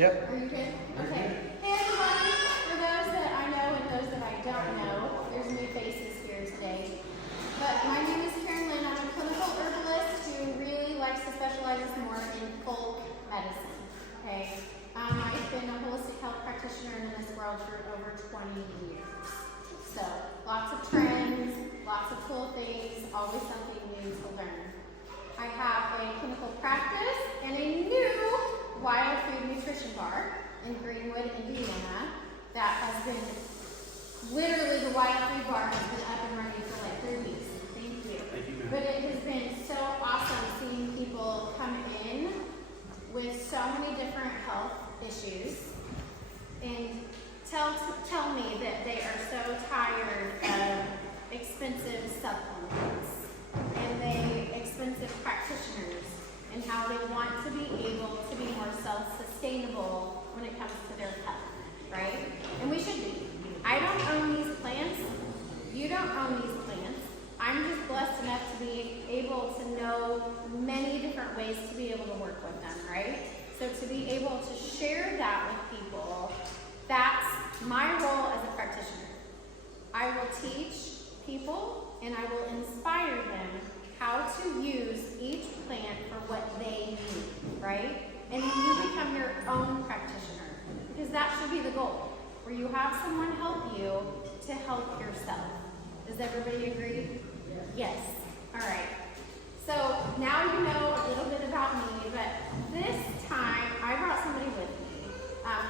Yep. Are you good? Okay. Hey everybody, for those that I know and those that I don't know, there's new faces here today. But my name is Karen Lynn. I'm a clinical herbalist who really likes to specialize more in folk medicine. Okay. I've been a holistic health practitioner in this world for over 20 years. So lots of trends, lots of cool things, always something new to learn. I have a clinical practice and a new wild food nutrition bar in Greenwood, Indiana, that has been literally the wild food bar has been up and running for like 3 weeks. Thank you. Thank you, ma'am. But it has been so awesome seeing people come in with so many different health issues and tell me that they are so tired of expensive supplements and expensive practitioners, and how they want to be able to be more self-sustainable when it comes to their health, right? And we should be. I don't own these plants. You don't own these plants. I'm just blessed enough to be able to know many different ways to be able to work with them, right? So to be able to share that with people, that's my role as a practitioner. I will teach people and I will inspire them how to use each plant for what they need, right? And then you become your own practitioner, because that should be the goal, where you have someone help you to help yourself. Does everybody agree? Yes. All right. So now you know a little bit about me, but this time I brought somebody with me.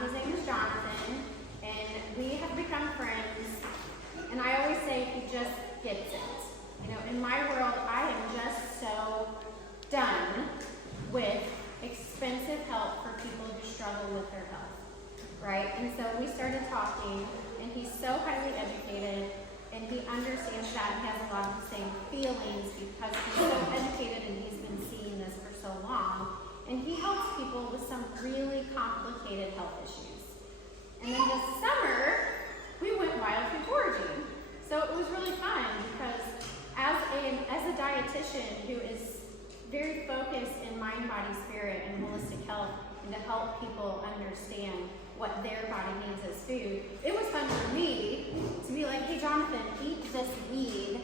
His name is Jonathan, and we have become friends, and I always say he just gets it. You know, in my world, I am just so done with expensive help for people who struggle with their health, right? And so we started talking, and he's so highly educated, and he understands that and has a lot of the same feelings because he's so educated and he's been seeing this for so long. And he helps people with some really complicated health issues. And then this summer, we went wild food foraging. So it was really fun because as a dietitian who is very focused in mind, body, spirit, and holistic health, and to help people understand what their body needs as food, it was fun for me to be like, hey Jonathan, eat this weed,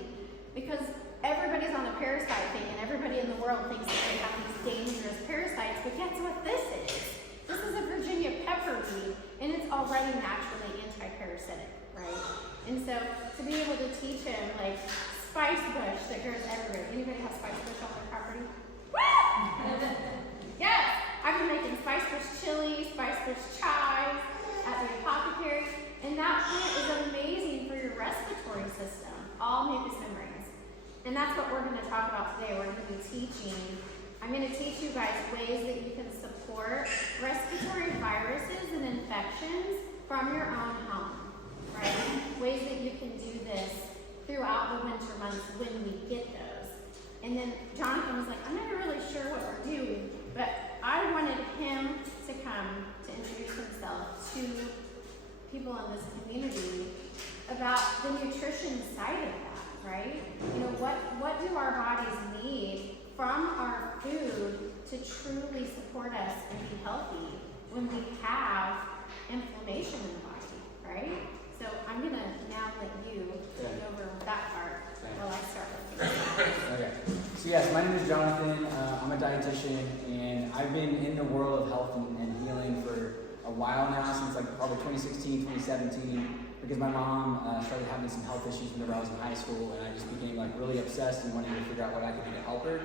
because everybody's on a parasite thing and everybody in the world thinks that they have these dangerous parasites, but guess what this is? This is a Virginia pepper weed, and it's already naturally anti-parasitic, right? And so to be able to teach him, like, spice bush that grows everywhere. Anybody have spice bush on their property? Yes! I've been making spice bush chili, spice bush chives at the apothecary, and that plant is amazing for your respiratory system, all mucous membranes. And that's what we're going to talk about today. We're going to be teaching. I'm going to teach you guys ways that you can support respiratory viruses and infections from your own home, right? Ways that you can do this throughout the winter months when we get those. And then Jonathan was like, I'm not really sure what we're doing, but I wanted him to come to introduce himself to people in this community about the nutrition side of that, right? You know, what do our bodies need from our food to truly support us and be healthy when we have inflammation in the body, right? So I'm going to now let you take over that part while I start with this. Okay. So yes, my name is Jonathan. I'm a dietitian, and I've been in the world of health and healing for a while now, since like probably 2016, 2017, because my mom started having some health issues whenever I was in high school, and I just became like really obsessed and wanting to figure out what I could do to help her.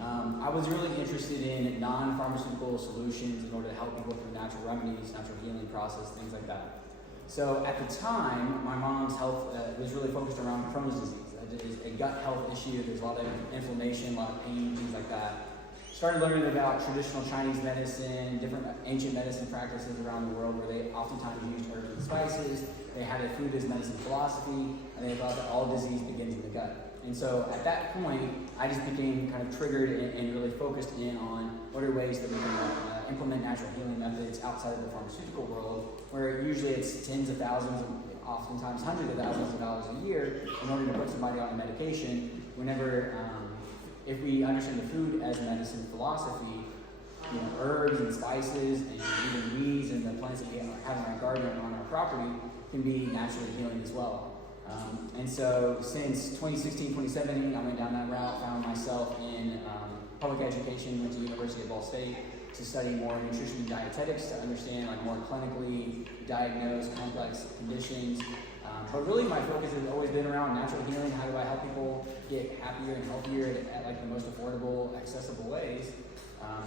I was really interested in non-pharmaceutical solutions in order to help people through natural remedies, natural healing process, things like that. So at the time, my mom's health was really focused around Crohn's disease. It is a gut health issue. There's a lot of inflammation, a lot of pain, things like that. Started learning about traditional Chinese medicine, different ancient medicine practices around the world where they oftentimes used herbs and spices. They had a food as medicine philosophy, and they thought that all disease begins in the gut. And so at that point, I just became kind of triggered and really focused in on what are ways that we can implement natural healing methods outside of the pharmaceutical world, where usually it's tens of thousands, oftentimes hundreds of thousands of dollars a year in order to put somebody on a medication. Whenever, if we understand the food as medicine philosophy, herbs and spices and even weeds and the plants that we have in our garden on our property can be naturally healing as well. And so since 2016, 2017, I went down that route, found myself in public education, went to the University of Ball State to study more nutrition and dietetics to understand like more clinically diagnosed complex conditions. But really my focus has always been around natural healing. How do I help people get happier and healthier at like the most affordable, accessible ways?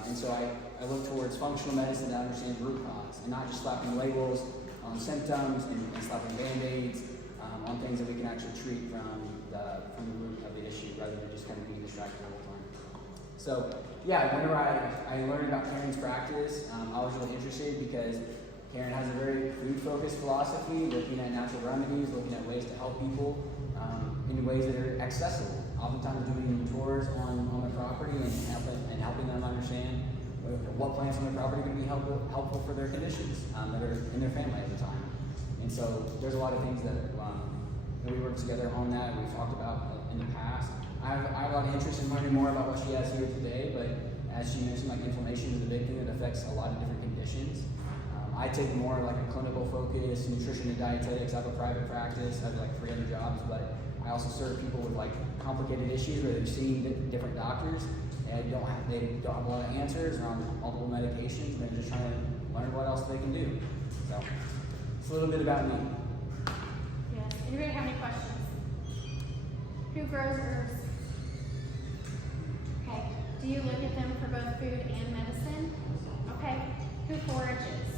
And so I look towards functional medicine that understands root cause and not just slapping labels on symptoms and slapping band-aids on things that we can actually treat from the root of the issue rather than just kind of being distracted all the time. So yeah, whenever I learned about Karen's practice, I was really interested because Karen has a very food-focused philosophy, looking at natural remedies, looking at ways to help people in ways that are accessible. Oftentimes doing tours on the property and helping them understand what plants on their property can be helpful for their conditions that are in their family at the time. And so there's a lot of things that we work together on that we've talked about in the past. I have a lot of interest in learning more about what she has here today, but as she mentioned, like inflammation is a big thing that affects a lot of different conditions. I take more like a clinical focus, nutrition and dietetics. I have a private practice. I have like 3 other jobs, but I also serve people with like complicated issues where they've seen different doctors and they don't have a lot of answers. They're on multiple medications and they're just trying to learn what else they can do. So it's a little bit about me. Yes. Anybody have any questions? Who grows herbs? Okay. Do you look at them for both food and medicine? Okay. Who forages?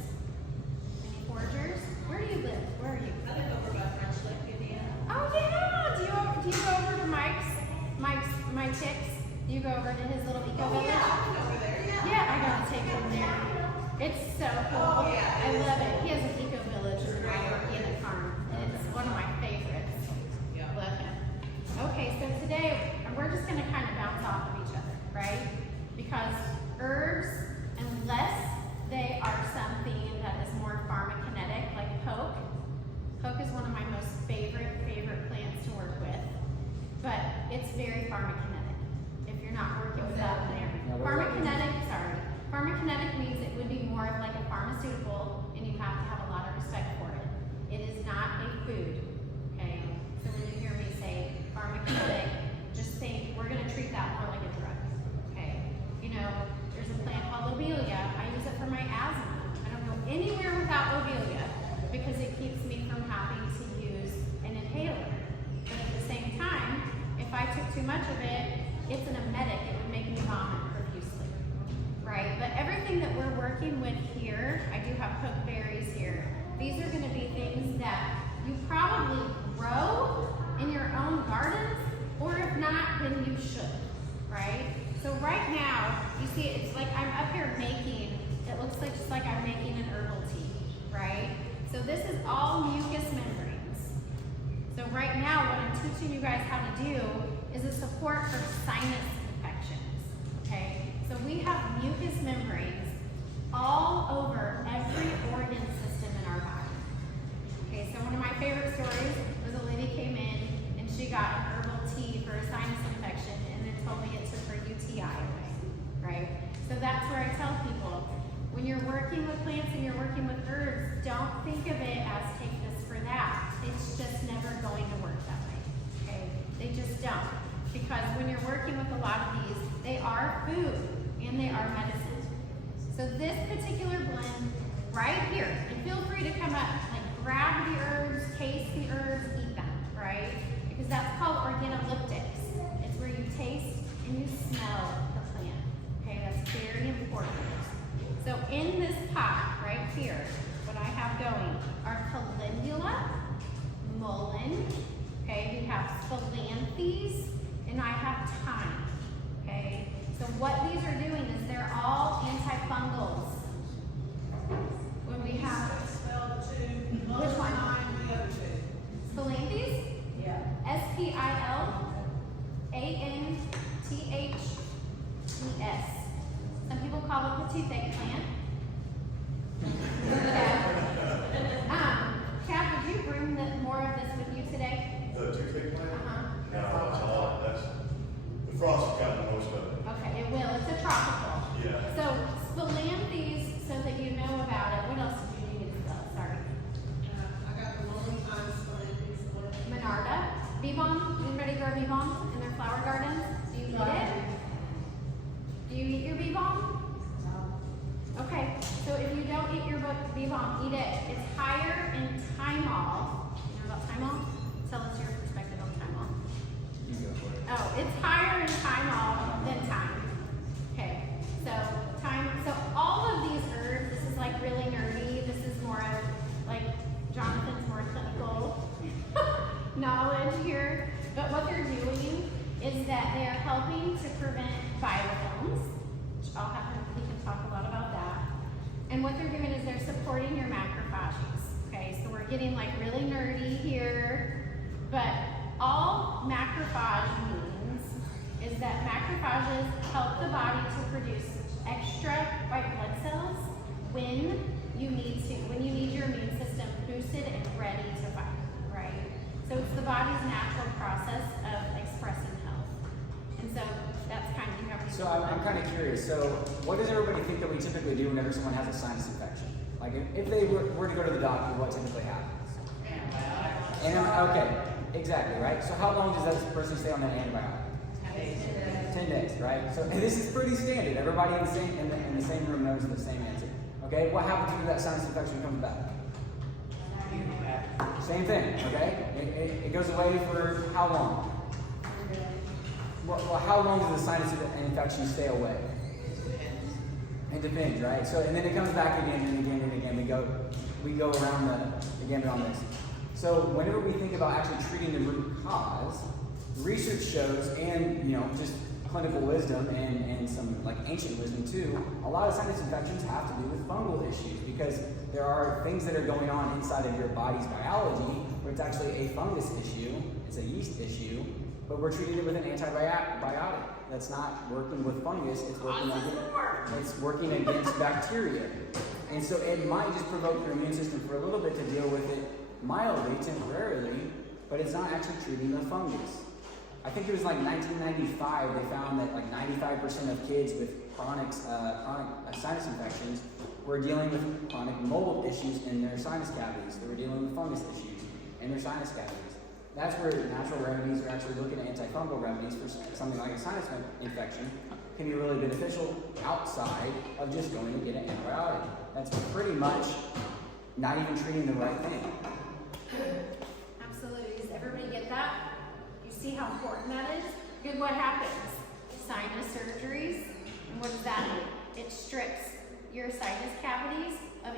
Any foragers? Where do you live? Where are you? I live over by French Lick, Indiana. Oh yeah. Do you go over to my chicks? Do you go over to his little eco village? Yeah, I've been over there, yeah. Yeah, I gotta take him there. It's so cool. Oh, yeah, I it is. love it. He has an eco village and an organic farm. It's one of my favorites. Yeah. Love him. Okay, so today we're just gonna kind of bounce off of each other, right? Because herbs, unless they are something that is more pharmacokinetic, like poke. Poke is one of my most favorite plants to work with, but it's very pharmacokinetic. If you're not working with that there. Pharmacokinetic means it would be more of like a pharmaceutical and you have to have a lot of respect for it. It is not a food, okay? So when you hear me say pharmacokinetic, just think we're gonna treat that more like a drug, okay? You know, there's a plant called lobelia. I use it for my asthma. I don't go anywhere without lobelia because it keeps me from having to use an inhaler. But at the same time, if I took too much of it, it's an emetic. It would make me vomit profusely, right? But everything that we're working with here, I do have pokeberries here. These are gonna be things that you probably grow in your own gardens, or if not, then you should, right? So right now, you see it's like I'm up here making, it looks like just like I'm making an herbal tea, right? So this is all mucous membranes. So right now, what I'm teaching you guys how to do is a support for sinus infections, okay? So we have mucous membranes all over every organ system in our body. Okay, so one of my favorite stories was a lady came in and she got an herbal tea for a sinus infection and then told me it took her UTI away, right? So that's where I tell people, when you're working with plants and you're working with herbs, don't think of it as take this for that. It's just never going to work that way, okay? They just don't. Because when you're working with a lot of these, they are food and they are medicine. So this particular blend right here, and feel free to come up, like grab the herbs, taste the herbs, eat them, right? Because that's called organoleptics. It's where you taste and you smell the plant, okay? That's very important. So in this pot right here, what I have going are calendula, mullein, okay? We have spilanthes, and I have thyme, okay? So what these are doing is they're all antifungals. When we have, which one? Spilanthes? Yeah. S-P-I-L-A-N-T-H-E-S. Some people call it the toothache plant. Chad, would you bring more of this with you today? The toothache plant? Uh-huh. No, that's the frost has gotten most of it. Okay, it will. It's a tropical. Yeah. So you won't eat it. It's higher in thymol. You know about thymol? Tell us your perspective on thymol. You go for it. Oh, it's higher in thymol than thyme. Okay, so thyme. So all of these herbs, this is like really nerdy. This is more of like Jonathan's more clinical knowledge here. But what they're doing is that they are helping to prevent biofilms, which I'll have him, he can talk a lot about that. And what they're doing is they're supporting your macrophages. Okay, so we're getting like really nerdy here, but all macrophage means is that macrophages help the body to produce extra white blood cells when you need your immune system boosted and ready to fight, right? So it's the body's natural process of expressing health. And so that's kind of how we So I'm kind of curious. So what does everybody think that we typically do whenever someone has a sinus infection? Like if they were to go to the doctor, what typically happens? Antibiotics. Okay, exactly, right? So how long does that person stay on that antibiotic? 10 days, right? So this is pretty standard. Everybody in the same room knows the same answer. Okay, what happens if that sinus infection comes back? Same thing, okay? It goes away for how long? Well, how long does the sinus infection stay away? It depends, right? So, and then it comes back again and again and again. We go around the gamut on this. So, whenever we think about actually treating the root cause, research shows, and just clinical wisdom and some like ancient wisdom too, a lot of sinus infections have to do with fungal issues because there are things that are going on inside of your body's biology where it's actually a fungus issue, it's a yeast issue, but we're treating it with an antibiotic that's not working with fungus, it's working against bacteria. And so it might just provoke your immune system for a little bit to deal with it mildly, temporarily, but it's not actually treating the fungus. I think it was like 1995, they found that like 95% of kids with chronic sinus infections were dealing with chronic mold issues in their sinus cavities. They were dealing with fungus issues in their sinus cavities. That's where natural remedies are actually looking at antifungal remedies for something like a sinus infection can be really beneficial outside of just going to get an antibiotic. That's pretty much not even treating the right thing. Absolutely. Does everybody get that? You see how important that is? Good, what happens? Sinus surgeries. And what does that do? It strips your sinus cavities of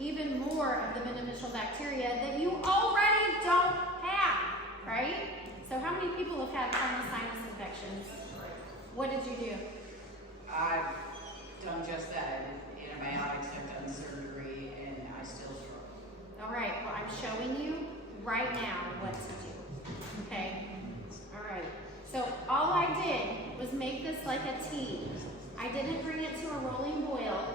even more of the beneficial bacteria that you already don't have, right? So how many people have had chronic sinus infections? What did you do? I've done just that. Antibiotics, I've done surgery, and I still struggle. All right, well, I'm showing you right now what to do, okay? All right, so all I did was make this like a tea. I didn't bring it to a rolling boil.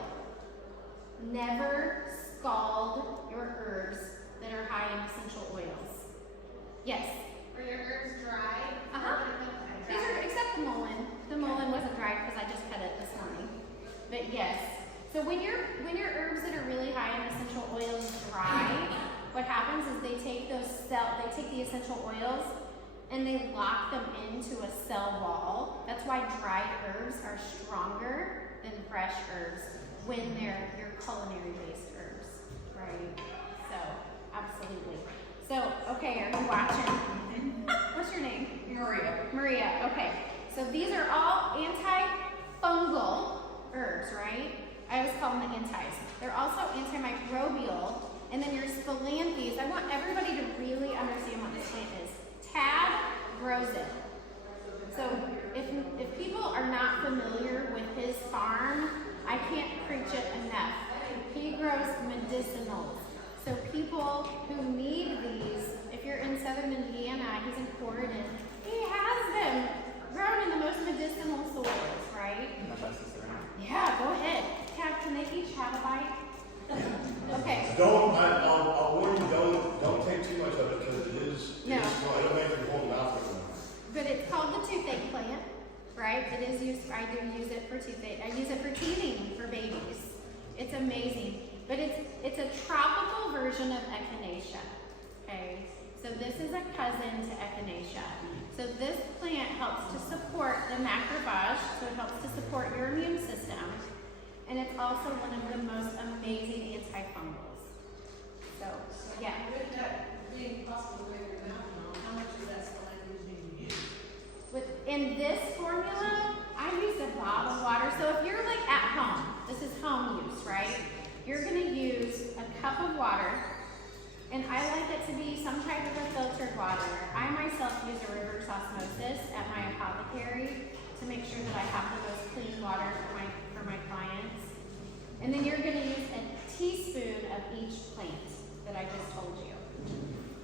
Never scald your herbs that are high in essential oils. Yes? Are your herbs dry? Uh-huh. These are, except the mullein. The mullein wasn't dry because I just cut it this morning. But yes. So when your herbs that are really high in essential oils dry, what happens is they take the essential oils and they lock them into a cell wall. That's why dried herbs are stronger than fresh herbs when they're your culinary based herbs, right? So absolutely. So okay, are you watching? What's your name? Maria, okay. So these are all antifungal herbs, right? I always call them the antis. They're also antimicrobial. And then your spilanthes, I want everybody to really understand what this plant is. Tad grows it. So if people are not familiar with his farm, I can't preach it enough. He grows medicinals. So people who need these, if you're in southern Indiana, he's in Corridon, he has them grown in the most medicinal soils, right? Yeah, go ahead. Tab, can they each have a bite? Okay. I'll warn you, don't take too much of it because it is, No. it'll make your whole mouth look. But it's called the toothache plant, right? It is used, I do use it for toothache. I use it for teething for babies. It's amazing. But it's a tropical version of echinacea, okay? So this is a cousin to echinacea. So this plant helps to support the macrophage, so it helps to support your immune system. And it's also one of the most amazing antifungals. So, yeah. With that being possible with your mouth now, how much is that saline you use? In this formula, I use a bottle of water. So if you're like at home, this is home use, right? You're gonna use a cup of water, and I like it to be some type of a filtered water. I myself use a reverse osmosis at my apothecary to make sure that I have the most clean water for my clients. And then you're gonna use a teaspoon of each plant that I just told you.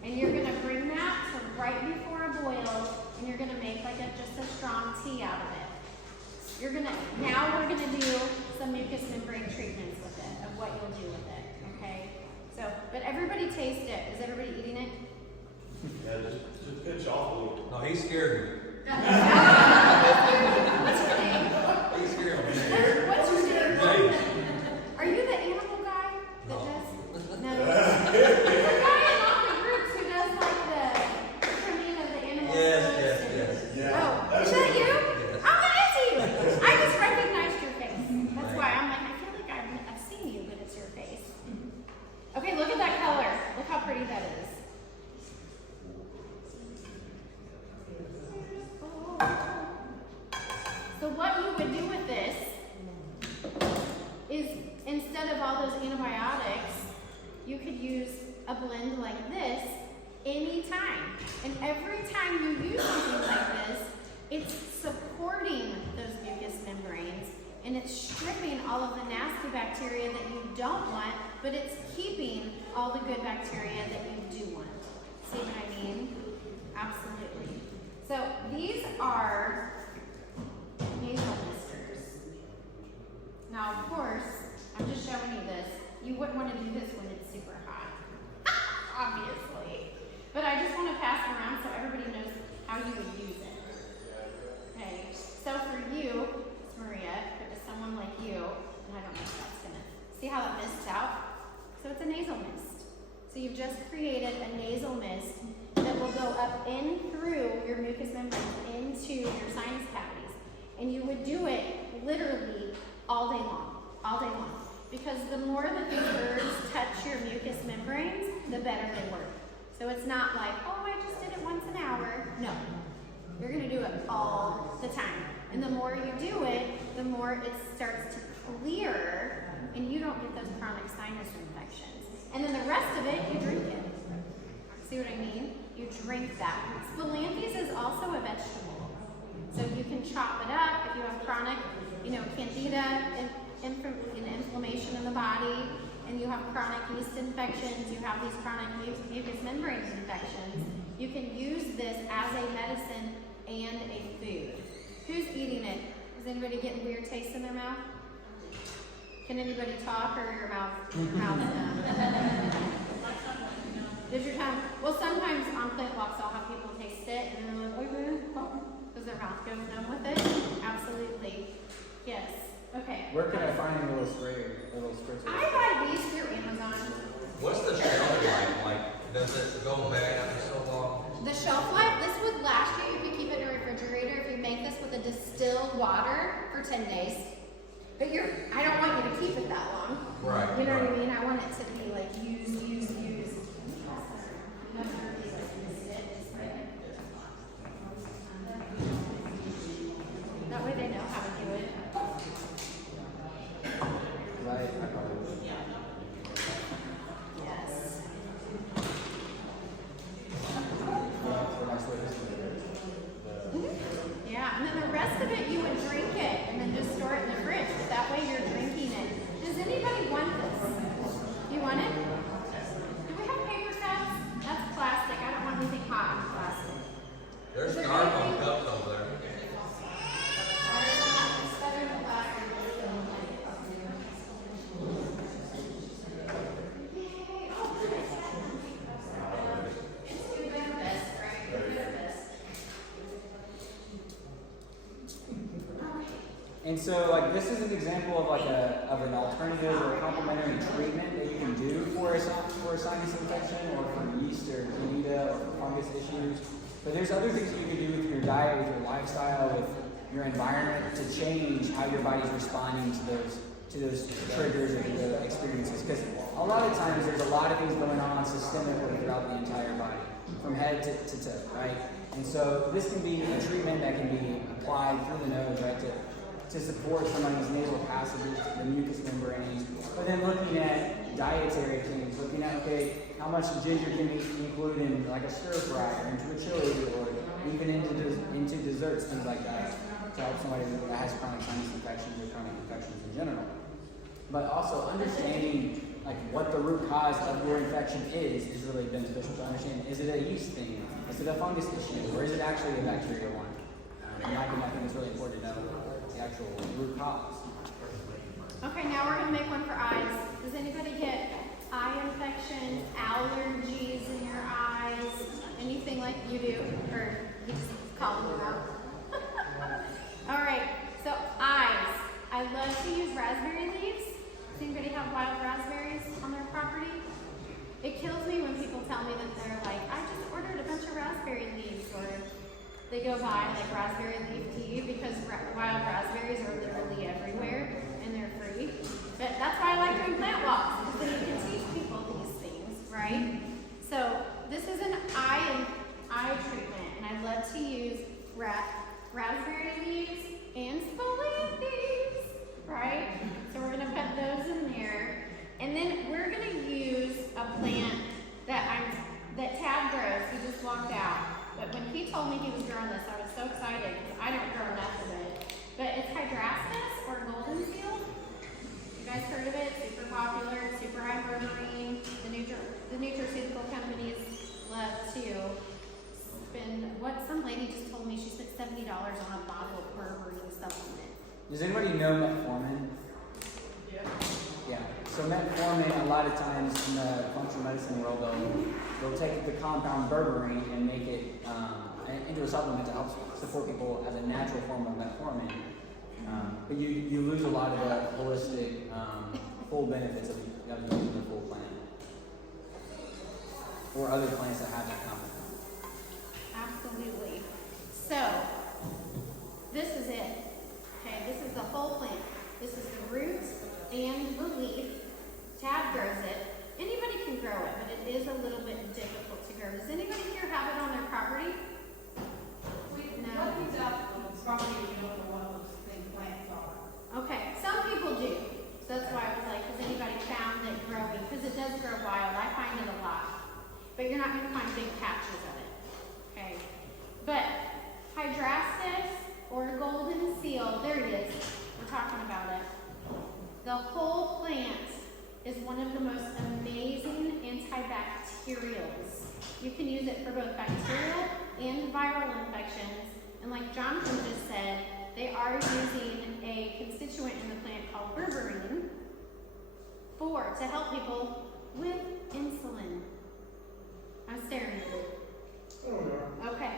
And you're gonna bring that to right before a boil, and you're gonna make like just a strong tea out of it. Now we're gonna do some mucous membrane treatments with it, of what you'll do with it, okay? So, but everybody taste it. Is everybody eating it? Yeah, just pitch off a little. No, he scared me. What's your name? He scared me. What's your name? James. Are you the animal guy that does? No. There's a guy in all the groups who does like the trimming of the animals. Yes. Yeah. Oh, That's is that it. you? Yes. Oh, that is you. I just recognized your face. That's why I'm like, I feel like I've seen you, but it's your face. Okay, look at that color. Look how pretty that is. So what you would do with this is, instead of all those antibiotics, you could use a blend like this anytime. And every time you use something like this, it's supporting those mucous membranes, and it's stripping all of the nasty bacteria that you don't want, but it's keeping all the good bacteria that you do want. See what I mean? Absolutely. So these are nasal misters. Now, of course, I'm just showing you this. You wouldn't want to do this when it's super hot, obviously. But I just want to pass it around so everybody knows how you would use it. Okay, so for you, it's Maria, but to someone like you, and I don't know if that's gonna, see how it mists out? So it's a nasal mist. So you've just created a nasal mist that will go up in through your mucous membranes into your sinus cavities. And you would do it literally all day long. Because the more that these herbs touch your mucous membranes, the better they work. So it's not like, oh, I just did it once an hour. No, you're gonna do it all the time. And the more you do it, the more it starts to clear, and you don't get those chronic sinus infections. And then the rest of it, you drink it. See what I mean? You drink that. Spilanthes is also a vegetable. So you can chop it up if you have chronic, candida and inflammation in the body, and you have chronic yeast infections, you have these chronic mucous membrane infections. You can use this as a medicine and a food. Who's eating it? Is anybody getting weird taste in their mouth? Can anybody talk, or your mouth Did your tongue? Well, sometimes on plant walks I'll have people taste it and they're like, because their mouth goes numb with it. Absolutely. Yes. Okay. Where can I find a little sprayer, a little spritzer? I buy these through Amazon. What's the shelf life like? Does it go bad after so long? The shelf life, this would last you if you keep it in a refrigerator, if you make this with a distilled water for 10 days. But I don't want you to keep it that long. Right. You know right. what I mean? I want it to be like use. That way they know how to do it. Right, I probably would. Yes. Yeah, and then the rest of it you would drink it and then just store it in the fridge. That way you're drinking it. Does anybody want this? You want it? Do we have paper cups? That's plastic. I don't want anything hot in plastic. There's styrofoam cups over there. It's better than plastic. And so, this is an example of an alternative or a complementary treatment that you can do for a sinus infection, or for yeast or candida or for fungus issues. But there's other things that you can do with your diet, with your lifestyle, with your environment to change how your body's responding those triggers or to the experiences. Because a lot of times there's a lot of things going on systemically throughout the entire body, from head to toe, right? And so this can be a treatment that can be applied through the nose, right, to support somebody's nasal passages, the mucous membranes. But then looking at dietary things, looking at, okay, how much ginger can we include in like a stir fry or into a chili or even into desserts, things like that, to help somebody that has chronic sinus infections or chronic infections in general. But also understanding like what the root cause of your infection is really beneficial to understand. Is it a yeast thing? Is it a fungus issue? Or is it actually a bacterial one? In my opinion, I think it's really important to know the actual root cause. Okay, now we're gonna make one for eyes. Does anybody get eye infections, allergies in your eyes, anything like you do? Or you just call them out? All right, so eyes. I love to use raspberry leaves. Does anybody have wild raspberries on their property? It kills me when people tell me that they're like, I just ordered a bunch of raspberry leaves, or they go buy like raspberry leaf tea because wild raspberries are literally everywhere and they're free. But that's why I like doing plant walks, because then you can teach people these things, right? So this is an eye treatment, and I love to use raspberry leaves and sphalanthus leaves, right? So we're gonna put those in there, and then we're gonna use a plant that Tad grows. He just walked out. But when he told me he was growing this, I was so excited because I don't grow enough of it. But it's hydrastis or golden seal. You guys heard of it? Super popular, super high berberine. The nutraceutical companies love to spend, some lady just told me she spent $70 on a bottle of berberine supplement. Does anybody know metformin? Yeah. So metformin, a lot of times in the functional medicine world, they'll take the compound berberine and make it into a supplement to help support people as a natural form of metformin. But you lose a lot of the holistic, full benefits of using the full plant. Or other plants that have that compound. Absolutely. So, this is it. Okay, this is the whole plant. This is the roots and the leaf. Tad grows it. Anybody can grow it, but it is a little bit difficult to grow. Does anybody here have it on their property? No. What is up on the property, you don't know what those things plants are? Okay, some people do. So that's why I was like, has anybody found it growing? Because it does grow wild. I find it a lot. But you're not going to find big patches of it. Okay. But hydrastis or golden seal, there it is. We're talking about it. The whole plant is one of the most amazing antibacterials. You can use it for both bacterial and viral infections. And like Jonathan just said, they are using a constituent in the plant called berberine to help people with insulin. I'm staring at you. Okay,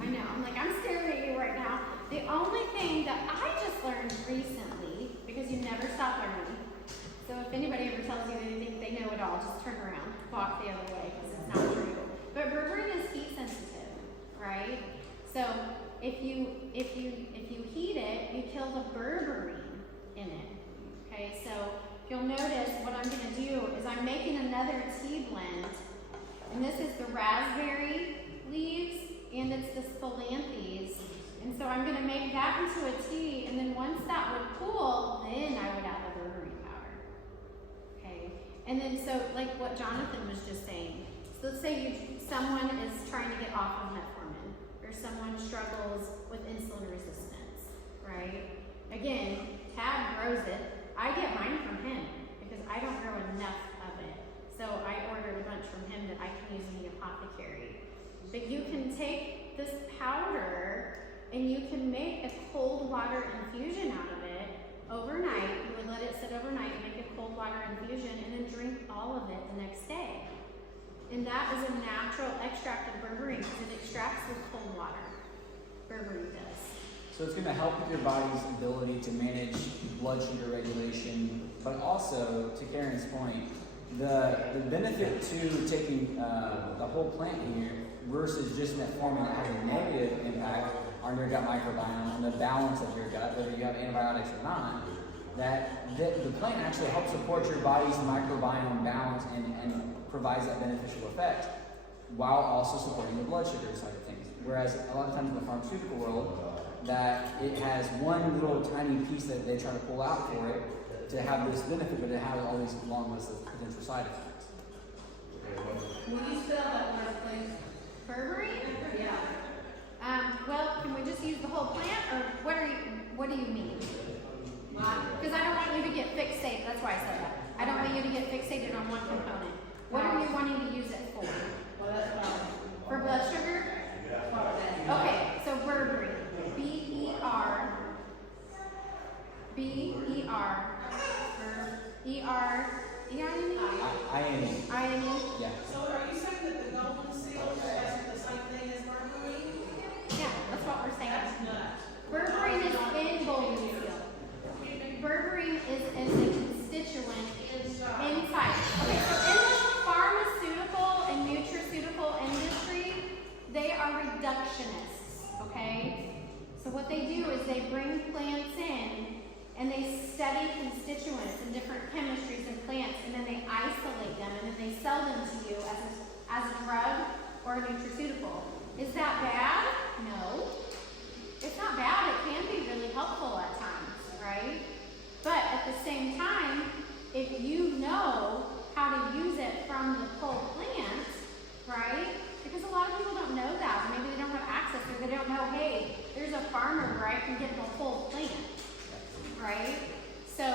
I know. I'm like, I'm staring at you right now. The only thing that I just learned recently, because you never stop learning, so if anybody ever tells you they think they know it all, just turn around, walk the other way, because it's not true. But berberine is heat sensitive, right? So if you heat it, you kill the berberine in it. Okay, so you'll notice what I'm going to do is I'm making another tea blend, and this is the raspberry leaves and it's the sphalanthus. And so I'm going to make that into a tea, and then once that would cool, then I would add the berberine powder. Okay, and then so like what Jonathan was just saying. So let's say someone is trying to get off of metformin, or someone struggles with insulin resistance, right? Again, Tad grows it. I get mine from him because I don't grow enough of it. So I ordered a bunch from him that I can use in the apothecary. But you can take this powder and you can make a cold water infusion out of it overnight. You would let it sit overnight and make a cold water infusion and then drink all of it the next day. And that is a natural extract of berberine because it extracts with cold water. Berberine does. So it's going to help with your body's ability to manage blood sugar regulation, but also, to Karen's point, the benefit to taking the whole plant here versus just metformin that has a negative impact on your gut microbiome and the balance of your gut, whether you have antibiotics or not, that the plant actually helps support your body's microbiome balance and provides that beneficial effect while also supporting the blood sugar side of things. Whereas a lot of times in the pharmaceutical world, that it has one little tiny piece that they try to pull out for it to have this benefit, but it has all these long lists of potential side effects. Will you spell that word, please? Berberine? Yeah. Well, can we just use the whole plant, or what do you mean? Because I don't want you to get fixated, that's why I said that. I don't want you to get fixated on one component. What are you wanting to use it for? Well, that's fine. For blood sugar? Okay, so berberine. I-N-E? Yeah. So are you saying that the golden seal is the same thing as berberine? Yeah, that's what we're saying. That's nuts. Berberine is in golden seal. Berberine is a constituent inside. Okay, so in the pharmaceutical and nutraceutical industry, they are reductionists, okay? So what they do is they bring plants in and they study constituents and different chemistries in plants, and then they isolate them, and then they sell them to you as a drug or a nutraceutical. Is that bad? No. It's not bad. It can be really helpful at times, right? But at the same time, if you know how to use it from the whole plant, right? Because a lot of people don't know that. Maybe they don't have access, or they don't know, hey, there's a farmer where I can get the whole plant, right? So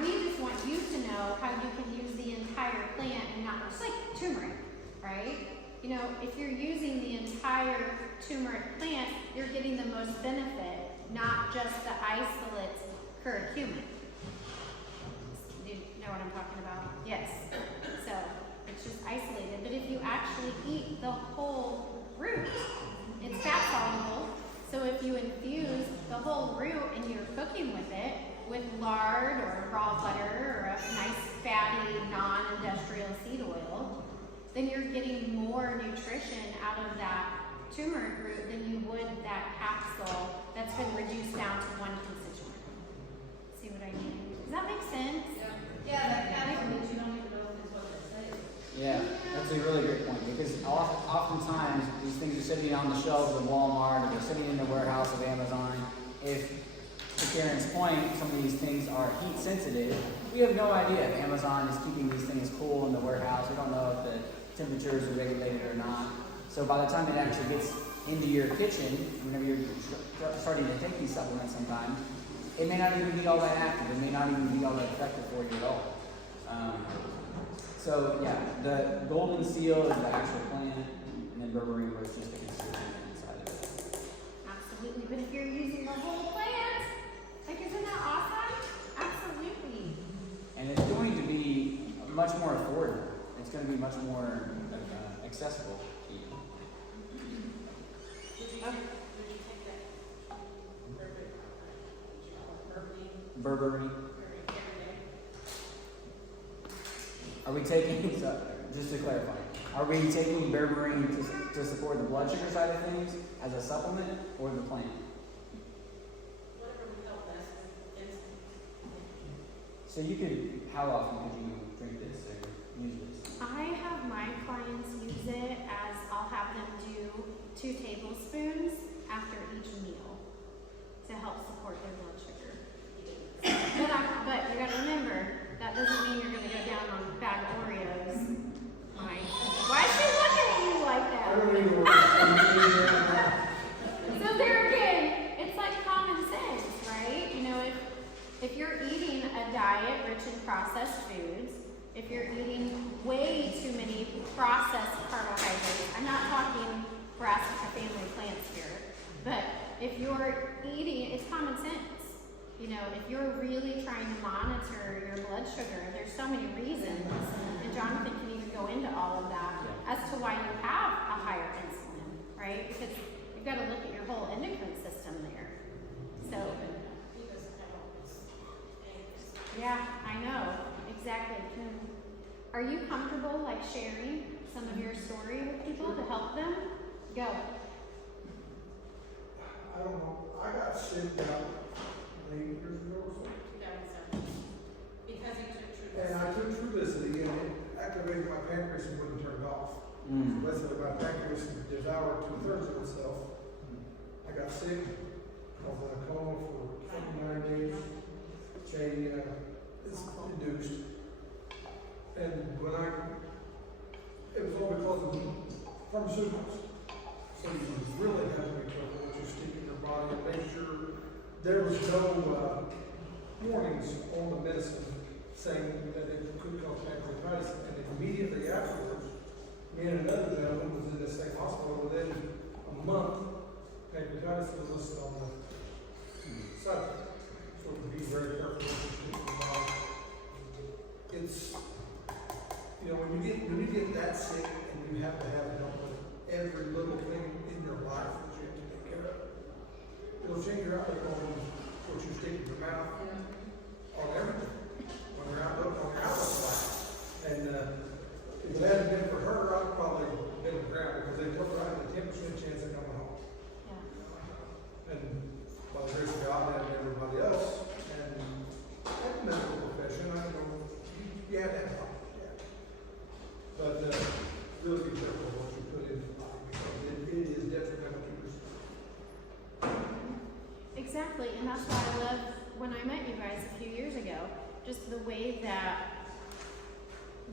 we just want you to know how you can use the entire plant and not just like turmeric, right? You know, if you're using the entire turmeric plant, you're getting the most benefit, not just the isolate curcumin. Do you know what I'm talking about? Yes. So it's just isolated. But if you actually eat the whole root, it's fat soluble. So if you infuse the whole root and you're cooking with it, with lard or raw butter or a nice fatty non-industrial seed oil, then you're getting more nutrition out of that turmeric root than you would that capsule that's been reduced down to one constituent. See what I mean? Does that make sense? Yeah, that capsule that you don't even know is what it says. Yeah, that's a really great point, because oftentimes these things are sitting on the shelves of Walmart, or they're sitting in the warehouse of Amazon. If, to Karen's point, some of these things are heat sensitive, we have no idea if Amazon is keeping these things cool in the warehouse. We don't know if the temperatures are regulated or not. So by the time it actually gets into your kitchen, whenever you're starting to take these supplements sometimes, it may not even be all that active. It may not even be all that effective for you at all. So yeah, the golden seal is the actual plant, and then berberine was just a constituent inside of it. Absolutely. But if you're using the whole plant, like, isn't that awesome? Absolutely. And it's going to be much more affordable. It's going to be much more accessible to you. Berberine. Are we taking, so, just to clarify, are we taking berberine to support the blood sugar side of things as a supplement, or the plant? Whatever we help us with. So you could, how often could you drink this or use this? I have my clients use it as I'll have them do 2 tablespoons after each meal to help support their blood sugar. But you gotta remember, that doesn't mean you're gonna go down on a bag of Oreos. Why is she looking at you like that? So there again, it's like common sense, right? You know, if you're eating a diet rich in processed foods, if you're eating way too many processed carbohydrates, I'm not talking brassica family plants here, but if you're eating, it's common sense. You know, if you're really trying to monitor your blood sugar, there's so many reasons, and Jonathan can even go into all of that, as to why you have a higher insulin, right? Because you've got to look at your whole endocrine system there. So, yeah, I know, exactly. Are you comfortable, like, sharing some of your story with people to help them? Go. I don't know. I got sick about 8 years ago or so. 2007. Because you took Trulicity. And I took Trulicity and it activated my pancreas and wouldn't turn it off. Mm. Basically, my pancreas devoured 2/3 of itself. I got sick. I was in a coma for 29 days. It's induced. And it was all because of pharmaceuticals. So you really have to be careful what you stick in your body and make sure there was no warnings on the medicine saying that it could cause pancreatitis. And immediately afterwards, me and another gentleman was in the same hospital. Within a month, pancreatitis was listed on the site. So be very careful what you stick in your body. It's, when you get that sick and you have to have help with every little thing in your life that you have to take care of, it'll change your outlook on what you stick in your mouth, on everything, on your outlook on life. And if it hadn't been for her, I'd probably been on the ground because they told her I had a 10% chance of coming home. Yeah. And by the grace of God and everybody else, and the medical profession, you have to have help. But really be careful what you put in your body because it is detrimental to yourself. Exactly, and that's why I love when I met you guys a few years ago, just the way that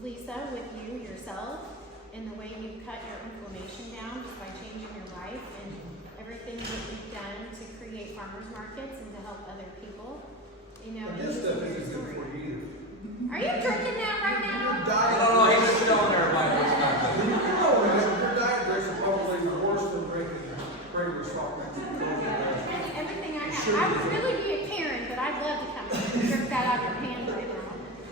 Lisa, with you yourself, and the way you cut your inflammation down just by changing your life and everything that you've done to create farmers markets and to help other people. And this stuff isn't good for you either. Are you drinking that right now? Your diet, No, he's showing everybody what's not good. your diet drinks are probably worse than drinking regular salt. Everything I have. I would really be a Karen, but I'd love to come and jerk that out of your hand right now.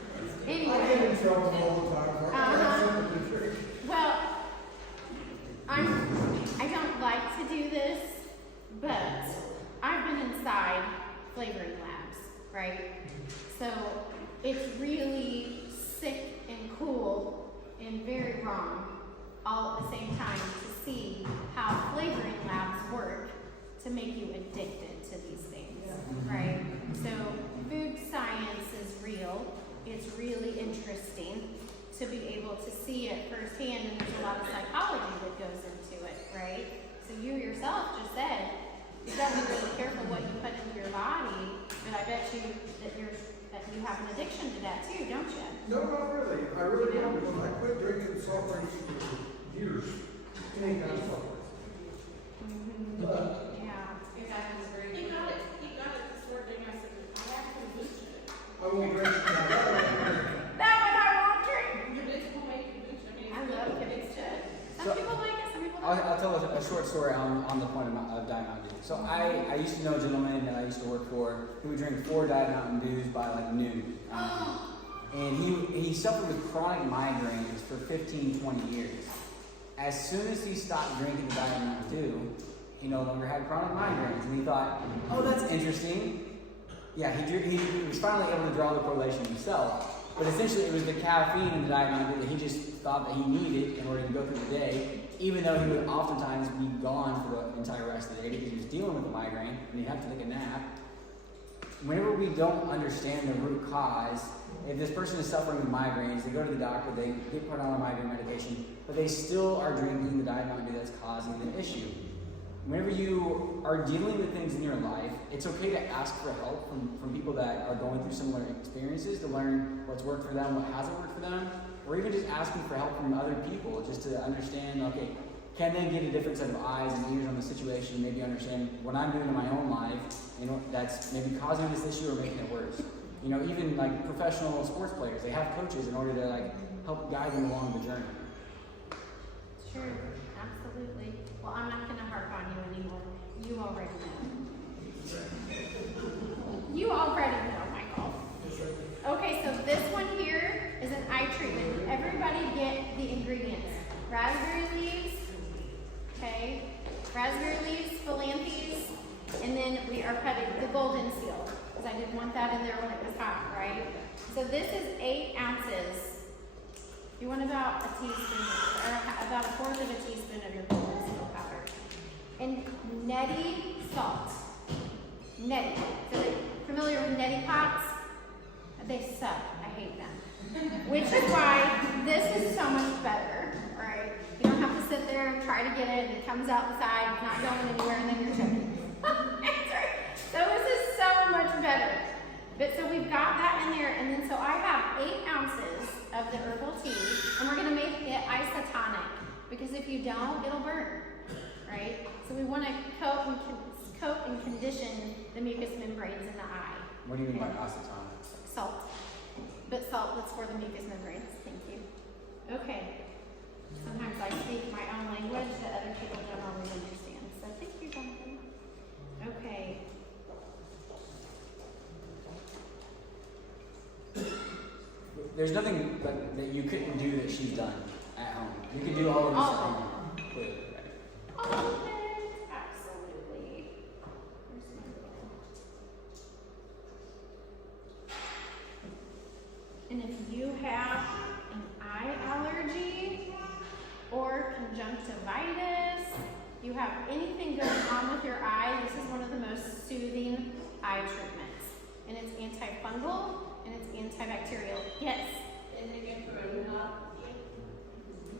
I get Anyway, in trouble all the time. I have something to drink. well, I don't like to do this, but I've been inside flavoring labs, right? So it's really sick and cool and very wrong all at the same time to see how flavoring labs work to make you addicted to these things, right? So food science is real. It's really interesting to be able to see it firsthand, and there's a lot of psychology that goes into it, right? So you yourself just said you got to be really careful what you put into your body, but I bet you that you have an addiction to that too, don't you? No, not really. I really don't because I quit drinking salt drinks for years. Any kind of salt drinks. Yeah. It happens very. He got it this morning. I said, I have kombucha. I won't drink it. That one I won't drink. It's homemade kombucha. I love kombucha. Some So- people like it, some people don't. I'll tell a short story on the point of Diet Mountain Dew. So I used to know a gentleman that I used to work for who would drink 4 Diet Mountain Dews by like noon. And he suffered with chronic migraines for 15, 20 years. As soon as he stopped drinking the Diet Mountain Dew, he no longer had chronic migraines. And he thought, oh, that's interesting. Yeah, he was finally able to draw the correlation himself. But essentially, it was the caffeine in the Diet Mountain Dew that he just thought that he needed in order to go through the day, even though he would oftentimes be gone for the entire rest of the day because he was dealing with the migraine and he'd have to take a nap. Whenever we don't understand the root cause, if this person is suffering with migraines, they go to the doctor, they get put on a migraine medication, but they still are drinking the Diet Mountain Dew that's causing the issue. Whenever you are dealing with things in your life, it's okay to ask for help from people that are going through similar experiences to learn what's worked for them, what hasn't worked for them, or even just asking for help from other people just to understand, okay, can they get a different set of eyes and ears on the situation, maybe understand what I'm doing in my own life, that's maybe causing this issue or making it worse. Even like professional sports players, they have coaches in order to like help guide them along the journey. Sure, absolutely. Well, I'm not going to harp on you anymore. You already know. You already know, Michael. Okay, so this one here is an eye treatment. Everybody get the ingredients. Raspberry leaves, okay? Raspberry leaves, phyllanthus, and then we are cutting the golden seal, because I didn't want that in there when it was hot, right? So this is 8 ounces. You want about a teaspoon, or about 1/4 of a teaspoon of your golden seal powder. And neti salt. Neti. So familiar with neti pots? They suck. I hate them. Which is why this is so much better, right? You don't have to sit there and try to get it, and it comes out the side, it's not going anywhere, and then you're choking. So this is so much better. But so we've got that in there, and then so I have 8 ounces of the herbal tea, and we're gonna make it isotonic, because if you don't, it'll burn, right? So we wanna coat and condition the mucous membranes in the eye. What do you mean by acetone? Salt. But salt that's for the mucous membranes. Thank you. Okay. Sometimes I speak my own language that other people don't always understand. So thank you, Jonathan. Okay. There's nothing that you couldn't do that she's done at home. You can do all of this at home. Clearly, right? All of it. Absolutely. Where's my little... And if you have an eye allergy or conjunctivitis, you have anything going on with your eye, this is one of the most soothing eye treatments. And it's antifungal and it's antibacterial. Yes? Is it good for retinopathy?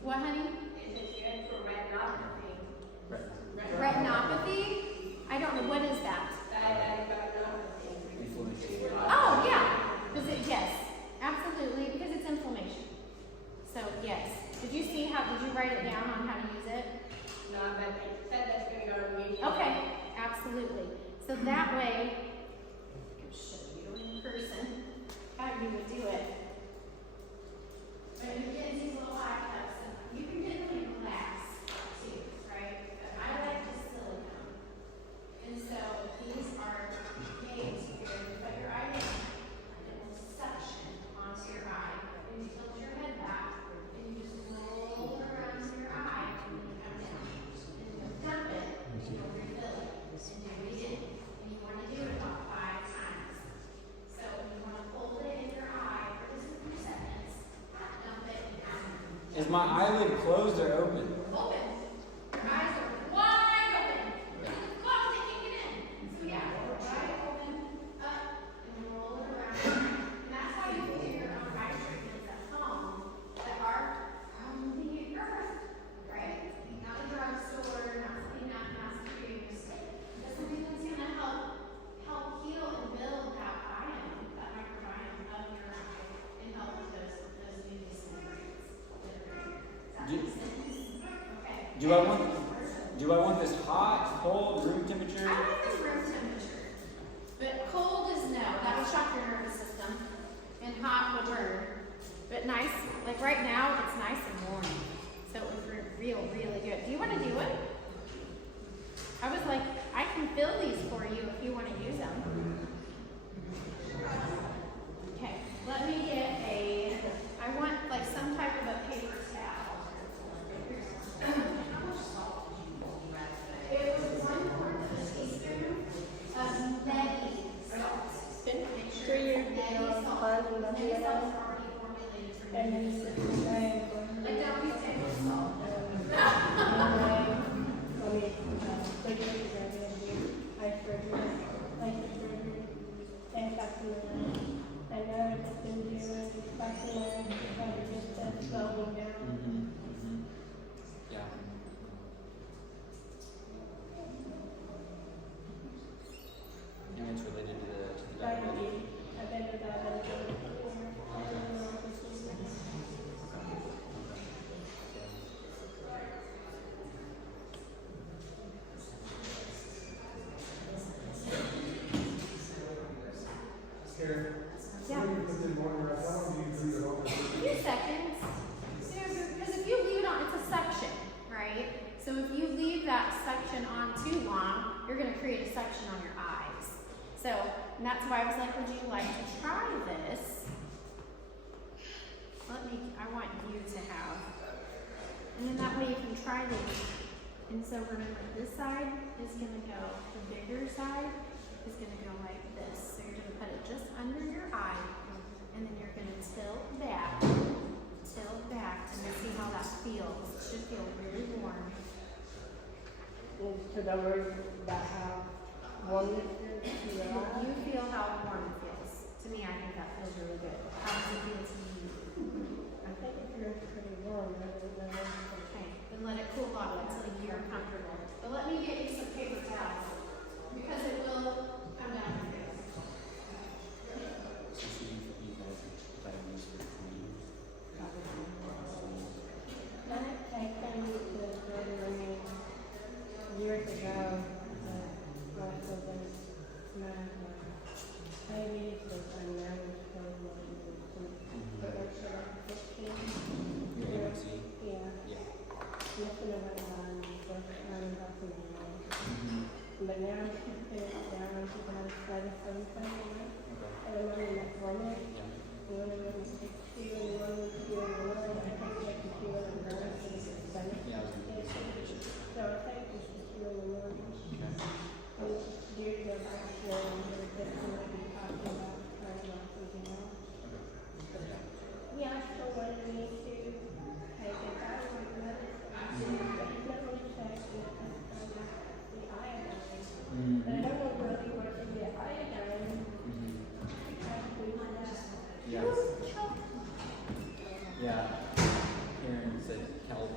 What, honey? Is it good for retinopathy? Retinopathy? I don't know. What is that? Diabetic retinopathy. Inflammation. Oh, yeah. Is it? Yes. Absolutely, because it's inflammation. So, yes. Did you write it down on how to use it? No, but it said that's gonna go to YouTube. Okay, absolutely. So that way, I can show you in person how you would do it. But you get these little eye cups, and you can get them in glass too, right? But I like the silicone. And so these are made to put your eye in, and it will suction onto your eye. And you tilt your head back, and you just roll around to your eye, and then you come down. And you dump it, and you'll refill it. And do it again. And you want to do it about 5 times. So you want to hold it in your eye for just a few seconds, dump it, and out. Is my eyelid closed or open? Open. Your eyes are wide open. Close it, can't get in. So yeah, wide open, up, and then roll it around. And that's how you can do your own eye treatments at home that are from the earth, right? Not a drugstore, not something that has to be used. But something that's gonna help heal and build that biome, that microbiome of your eye, and help with those mucous membranes. Does that make sense? Okay. Do I want this hot, cold, room temperature? I like the room temperature, but cold is no. That would shock your nervous system, and hot would burn. But nice, like right now, it's nice and warm, so it would feel really good. Do you want to do it? I was like, I can fill these for you if you want to use them. Okay, let me get I want like some type of a paper towel. It was 1/4 of a teaspoon of neti salt. Make sure it's neti salt. Neti salt is already formulated for neti. Like don't use table salt. Yeah. And it's related to the diabetes. Karen, Yeah. when you put the morning rest, how long do you leave it open? A few seconds. Because if you leave it on, it's a suction, right? So if you leave that suction on too long, you're going to create a suction on your eyes. So and that's why I was like, would you like to try this? I want you to have. And then that way you can try this. And so remember, this side is going to go, the bigger side is going to go like this. So you're going to put it just under your eye, and then you're going to tilt back, and then see how that feels. It should feel really warm. To the words that have one You feel how warm it feels. To me, I think that feels really good. How does it feel to you? I think it feels pretty warm. I don't know. Okay, then let it cool off until you're comfortable. But let me get you some paper towels because it will come down your face. So should you guys vitamins for 20 years? I came to the room years ago. My husband, my baby, was unmarried for 1 year. But I should have 15. Your A1C? Yeah. Yeah. Nothing about mine. Just about the man. But now she's put it down. She's got a study from somewhere. Okay. And I'm only like 1 minute. Yeah. One of them is 2 and one is 2 and one. I think like the 2 and the 1 is the study. Yeah, I was going to do celebration. So I think it's the 2 and the 1. Okay. And years ago, I was going to this and I'd be talking about trying off something else. Okay. Yeah, I still wanted me to take it out of my medicine. But it's not really checked with the iodine. But I don't know really where to get iodine. Yes. Yeah. Karen said kelp.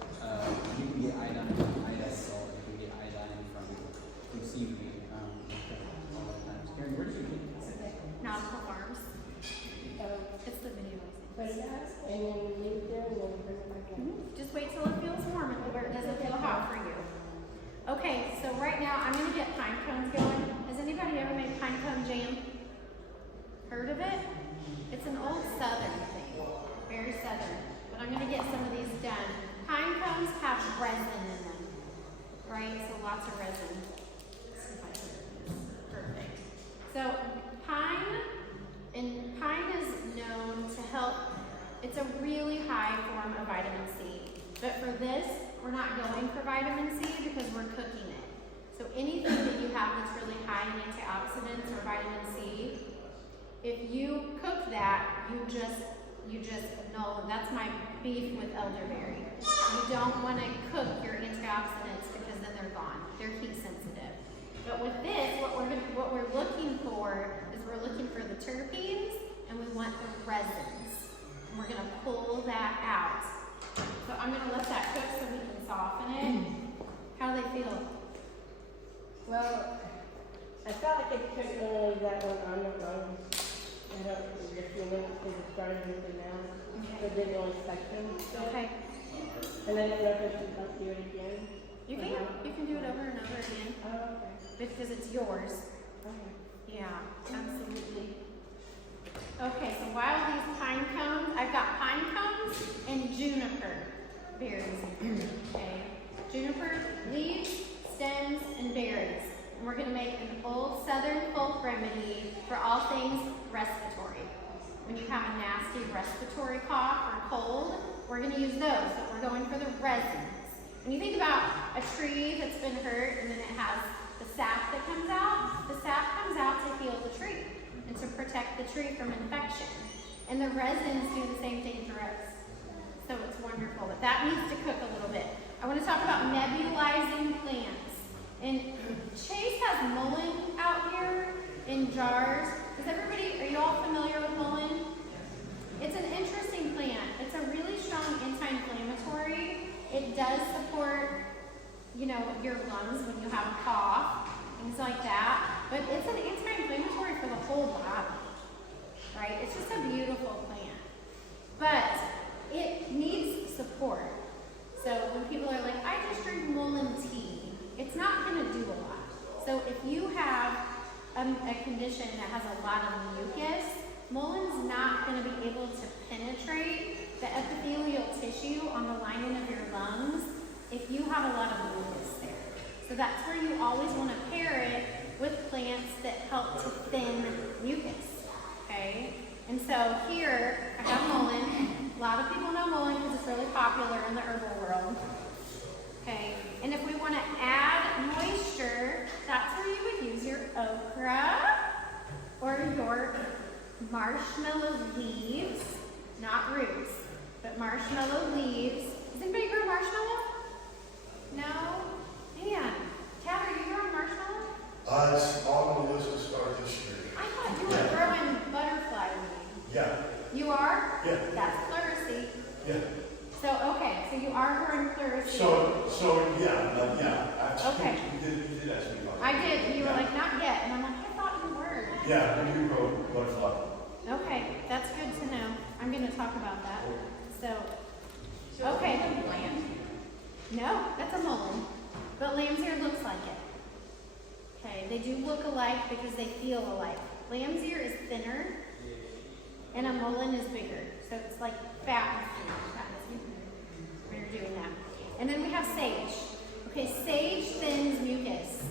You can get iodine from iodine salt. You can get iodine from seaweed. All the times. Karen, where did you get that? Nautical Farms. So, It's the video. put it out and then leave it there and then bring it back in. Just wait till it feels warm and where it doesn't feel hot for you. Okay, so right now I'm gonna get pine cones going. Has anybody ever made pine cone jam? Heard of it? It's an old southern thing, very southern. But I'm gonna get some of these done. Pine cones have resin in them, right? So lots of resin. Let's see if I can do this. Perfect. So pine is known to help. It's a really high form of vitamin C. But for this, we're not going for vitamin C because we're cooking it. So anything that you have that's really high in antioxidants or vitamin C, if you cook that, you just null. That's my beef with elderberry. You don't want to cook your antioxidants because then they're gone. They're heat sensitive. But with this, what we're looking for is we're looking for the terpenes and we want the resins. And we're gonna pull that out. So I'm gonna let that cook so we can soften it. How do they feel? Well, I felt like it took only that one on the run. I don't know, the few minutes because it started with it now. So it did only section. Okay. And I didn't know if I should like do it again. You can do it over and over again Oh, okay. because it's yours. Okay. Yeah, absolutely. Okay, so while these pine cones, I've got pine cones and juniper berries in here, okay? Juniper leaves, stems, and berries. And we're gonna make an old southern folk remedy for all things respiratory. When you have a nasty respiratory cough or cold, we're gonna use those, but we're going for the resins. When you think about a tree that's been hurt and then it has the sap that comes out, the sap comes out to heal the tree and to protect the tree from infection. And the resins do the same thing for us. So it's wonderful, but that needs to cook a little bit. I want to talk about nebulizing plants. And Chase has mullein out here in jars. Are you all familiar with mullein? It's an interesting plant. It's a really strong anti-inflammatory. It does support, your lungs when you have a cough, things like that. But it's an anti-inflammatory for the whole body, right? It's just a beautiful plant. But it needs support. So when people are like, I just drink mullein tea, it's not gonna do a lot. So if you have a condition that has a lot of mucus, mullein's not gonna be able to penetrate the epithelial tissue on the lining of your lungs if you have a lot of mucus there. So that's where you always wanna pair it with plants that help to thin mucus, okay? And so here, I have mullein. A lot of people know mullein because it's really popular in the herbal world. Okay, and if we want to add moisture, that's where you would use your okra or your marshmallow leaves, not roots, but marshmallow leaves. Does anybody grow marshmallow? No? Man, Kat, are you growing marshmallow? It's on the list to start. Yeah. That's pleurisy. Yeah. So, okay, so you are growing pleurisy. So, yeah, Okay. You did ask me about I that. did, you were Yeah. like, not yet, and I'm like, I thought you were. Yeah, we do grow butterfly. Okay, that's good to know. I'm gonna talk about that. So, okay. Land. No, that's a mullein, but lamb's ear looks like it. Okay, they do look alike because they feel alike. Lamb's ear is thinner, and a mullein is bigger. So it's like fat when you're doing that. And then we have sage. Okay, sage thins mucus.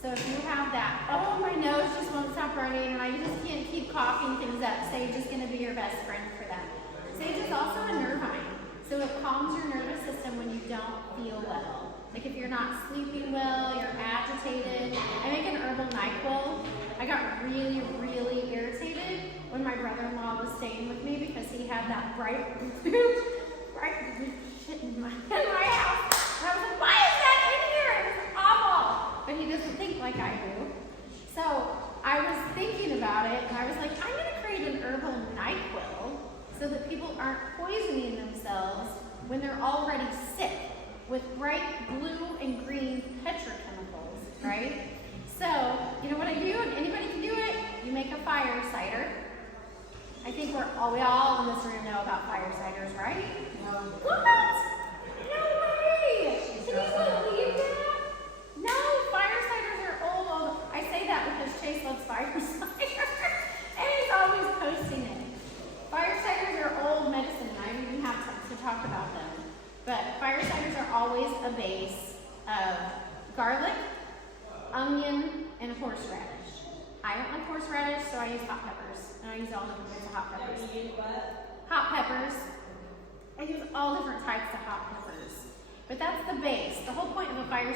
So if you have that, oh, my nose just won't stop running, and I just can't keep coughing things up, sage is going to be your best friend for that. Sage is also a nervine, so it calms your nervous system when you don't feel well. Like if you're not sleeping well, you're agitated. I make an herbal NyQuil. I got really, really irritated when my brother-in-law was staying with me because he had that bright shit in my house. And I was like, why is that in here? It was awful. But he doesn't think like I do. So I was thinking about it, and I was like, I'm going to create an herbal NyQuil so that people aren't poisoning themselves when they're already sick with bright blue and green petrochemicals, right? So, you know what I do, and anybody can do it, you make a fire cider. I think we all in this room know about fire ciders, right? No. What? No way! Can you believe that? No, fire ciders are old. I say that because Chase loves fire cider, and he's always posting it. Fire ciders are old medicine, and I don't even have to talk about them. But fire ciders are always a base of garlic, onion, and horseradish. I don't like horseradish, so I use hot peppers. And I use all different types of hot peppers. Hot peppers. I use all different types of hot peppers. But that's the base. The whole point of a fire